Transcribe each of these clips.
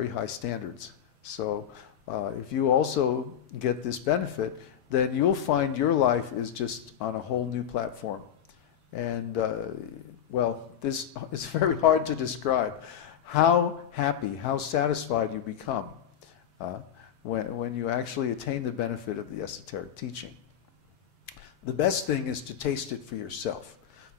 very high standards. So if you also get this benefit, then you'll find your life is just on a whole new platform. And, well, this is very hard to describe. How happy, how satisfied you become when you actually attain the benefit of the esoteric teaching. The best thing is to taste it for yourself.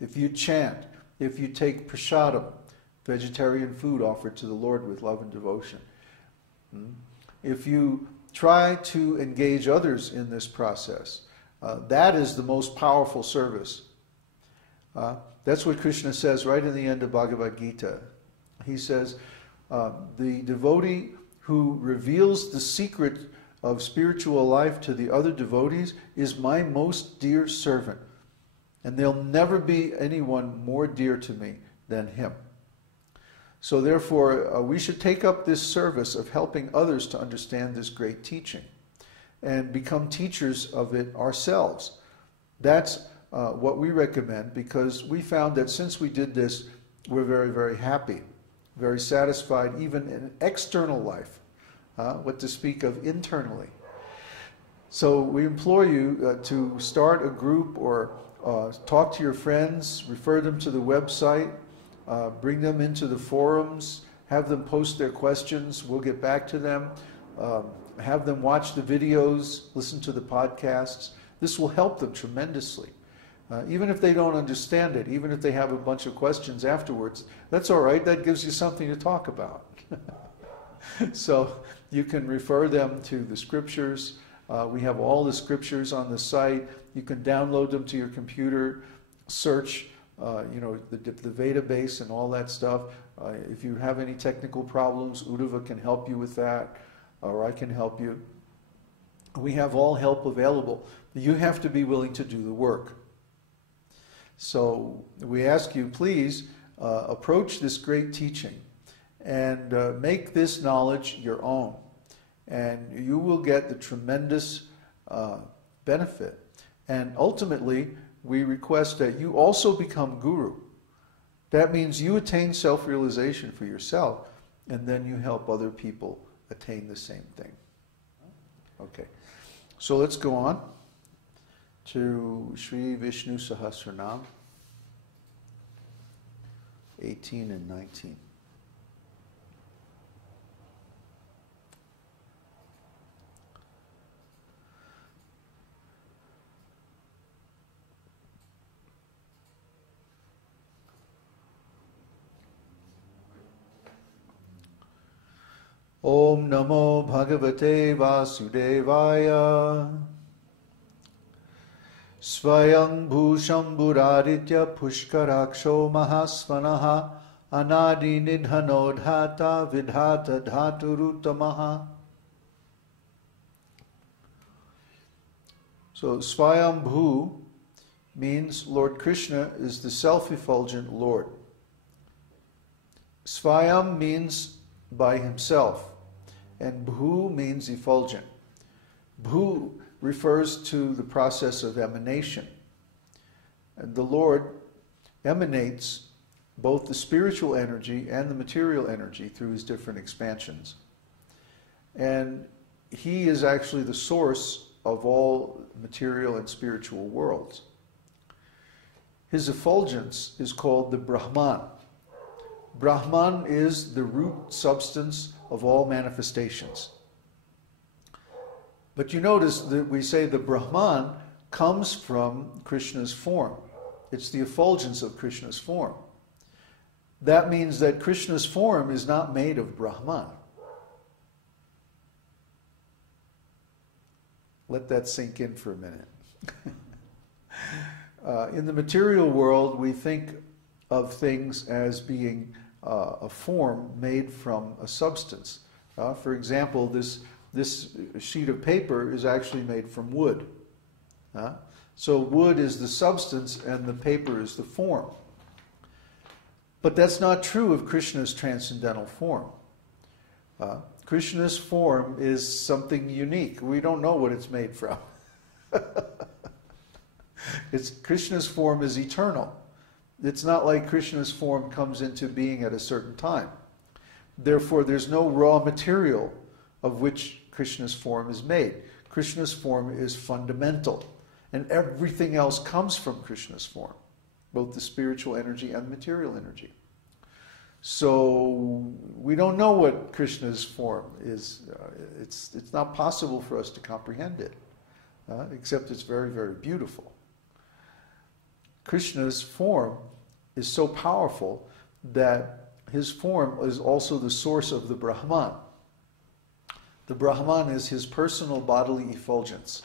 If you chant, if you take prasadam, vegetarian food offered to the Lord with love and devotion, if you try to engage others in this process, that is the most powerful service. That's what Krishna says right in the end of Bhagavad Gita. He says, the devotee who reveals the secret of spiritual life to the other devotees is my most dear servant. And there'll never be anyone more dear to me than him. So therefore, we should take up this service of helping others to understand this great teaching and become teachers of it ourselves. That's what we recommend, because we found that since we did this, we're very, very happy, very satisfied, even in external life. What to speak of internally. So we implore you to start a group or talk to your friends, refer them to the website, bring them into the forums, have them post their questions, we'll get back to them, have them watch the videos, listen to the podcasts. This will help them tremendously. Even if they don't understand it, even if they have a bunch of questions afterwards, that's all right, that gives you something to talk about. So you can refer them to the scriptures. We have all the scriptures on the site. You can download them to your computer, search the Veda base and all that stuff. If you have any technical problems, Uddhava can help you with that, or I can help you. We have all help available. You have to be willing to do the work. So we ask you, please approach this great teaching and make this knowledge your own. And you will get the tremendous benefit. And ultimately, we request that you also become guru. That means you attain self-realization for yourself, and then you help other people attain the same thing. Okay, so let's go on to Sri Vishnu Sahasranam, 18 and 19. Om Namo Bhagavate Vasudevaya Svayam Bhusham Buraditya Pushkaraksho Mahasvanaha Anadi Nidhanodhata Vidhata Dhaturutamaha. So Swayambhu means Lord Krishna is the self-effulgent Lord. Swayam means by himself, and Bhu means effulgent. Bhu refers to the process of emanation. And the Lord emanates both the spiritual energy and the material energy through his different expansions. And he is actually the source of all material and spiritual worlds. His effulgence is called the Brahman. Brahman is the root substance of all manifestations. But you notice that we say the Brahman comes from Krishna's form. It's the effulgence of Krishna's form. That means that Krishna's form is not made of Brahman. Let that sink in for a minute. In the material world, we think of things as being a form made from a substance. For example, this sheet of paper is actually made from wood. So wood is the substance and the paper is the form. But that's not true of Krishna's transcendental form. Krishna's form is something unique. We don't know what it's made from. Krishna's form is eternal. It's not like Krishna's form comes into being at a certain time. Therefore, there's no raw material of which Krishna's form is made. Krishna's form is fundamental, and everything else comes from Krishna's form, both the spiritual energy and the material energy. So we don't know what Krishna's form is. It's not possible for us to comprehend it, except it's very, very beautiful. Krishna's form is so powerful that his form is also the source of the Brahman. The Brahman is his personal bodily effulgence.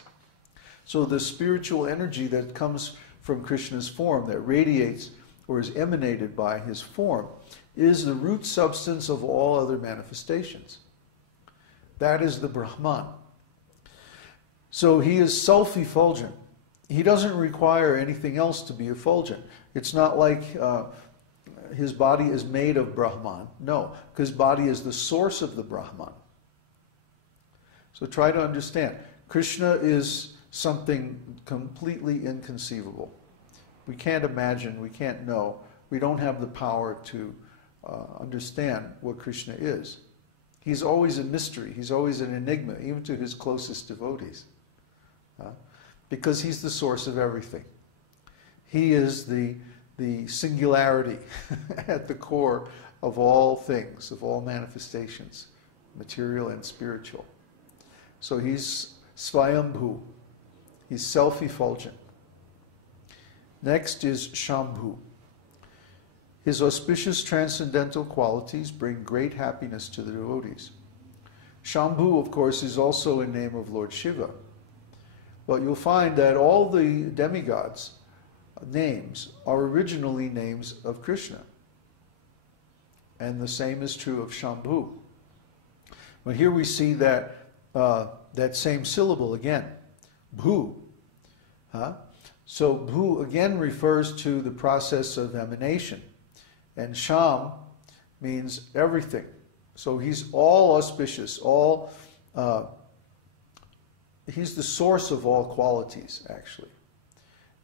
So the spiritual energy that comes from Krishna's form, that radiates or is emanated by his form, is the root substance of all other manifestations. That is the Brahman. So he is self-effulgent. He doesn't require anything else to be effulgent. It's not like his body is made of Brahman. No, because body is the source of the Brahman. So try to understand. Krishna is something completely inconceivable. We can't imagine, we can't know. We don't have the power to understand what Krishna is. He's always a mystery. He's always an enigma, even to his closest devotees. Because he's the source of everything. He is the singularity at the core of all things, of all manifestations, material and spiritual. So he's Svayambhu. He's self-effulgent. Next is Shambhu. His auspicious transcendental qualities bring great happiness to the devotees. Shambhu, of course, is also a name of Lord Shiva. But you'll find that all the demigods' names are originally names of Krishna. And the same is true of Shambhu. Well, here we see that that same syllable again, bhu. So bhu again refers to the process of emanation. And sham means everything. So he's all auspicious, he's the source of all qualities, actually.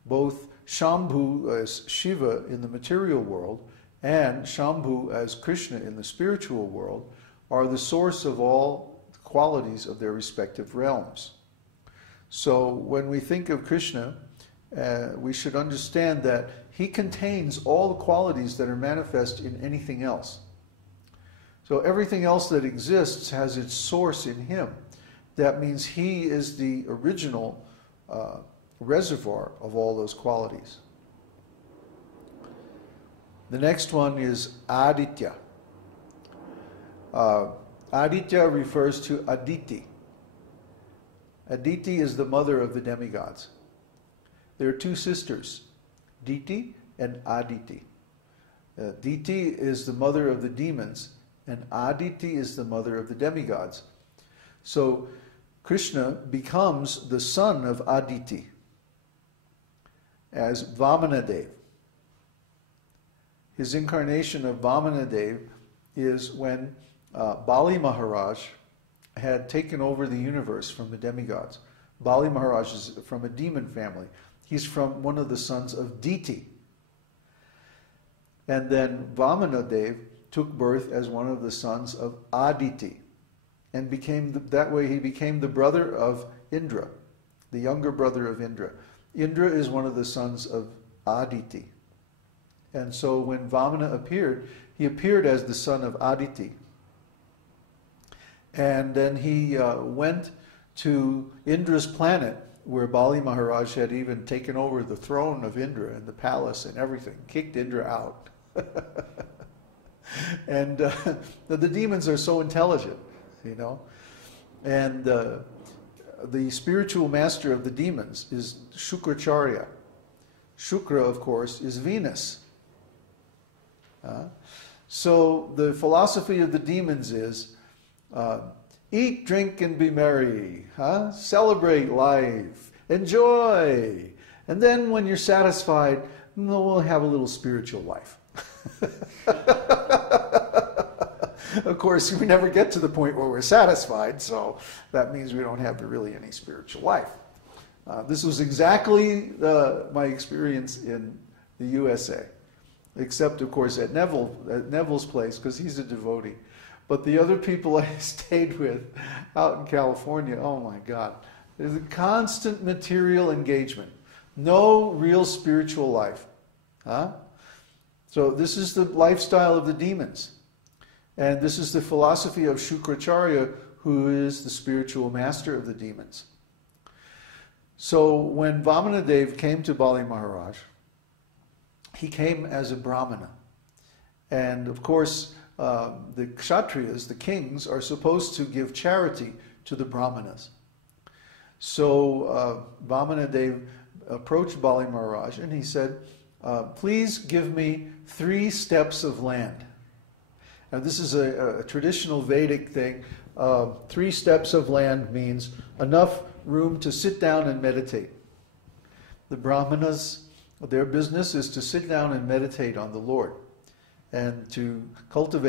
Both Shambhu as Shiva in the material world and Shambhu as Krishna in the spiritual world are the source of all qualities of their respective realms. So when we think of Krishna, we should understand that he contains all the qualities that are manifest in anything else. So everything else that exists has its source in him. That means he is the original reservoir of all those qualities. The next one is Aditya. Aditya refers to Aditi. Aditi is the mother of the demigods. There are two sisters, Diti and Aditi. Diti is the mother of the demons, and Aditi is the mother of the demigods. So Krishna becomes the son of Aditi as Vamanadev. His incarnation of Vamanadev is when Bali Maharaj had taken over the universe from the demigods. Bali Maharaj is from a demon family. He's from one of the sons of Diti. And then Vamanadev took birth as one of the sons of Aditi. And that way he became the brother of Indra, the younger brother of Indra. Indra is one of the sons of Aditi. And so when Vamana appeared, he appeared as the son of Aditi. And then he went to Indra's planet, where Bali Maharaj had even taken over the throne of Indra and the palace and everything, kicked Indra out. And the demons are so intelligent, you know. And the spiritual master of the demons is Shukracharya. Shukra, of course, is Venus. So the philosophy of the demons is eat, drink, and be merry. Celebrate life. Enjoy. And then when you're satisfied, we'll have a little spiritual life. Of course, we never get to the point where we're satisfied, so that means we don't have really any spiritual life. This was exactly my experience in the USA, except, of course, at Neville's place, because he's a devotee. But the other people I stayed with out in California, oh my God, there's a constant material engagement. No real spiritual life. Huh? So this is the lifestyle of the demons. And this is the philosophy of Shukracharya, who is the spiritual master of the demons. So when Vamanadev came to Bali Maharaj, he came as a Brahmana. And of course, the Kshatriyas, the kings, are supposed to give charity to the Brahmanas. So Vamanadev approached Bali Maharaj and he said, please give me 3 steps of land. Now this is a traditional Vedic thing. 3 steps of land means enough room to sit down and meditate. The Brahmanas, their business is to sit down and meditate on the Lord and to cultivate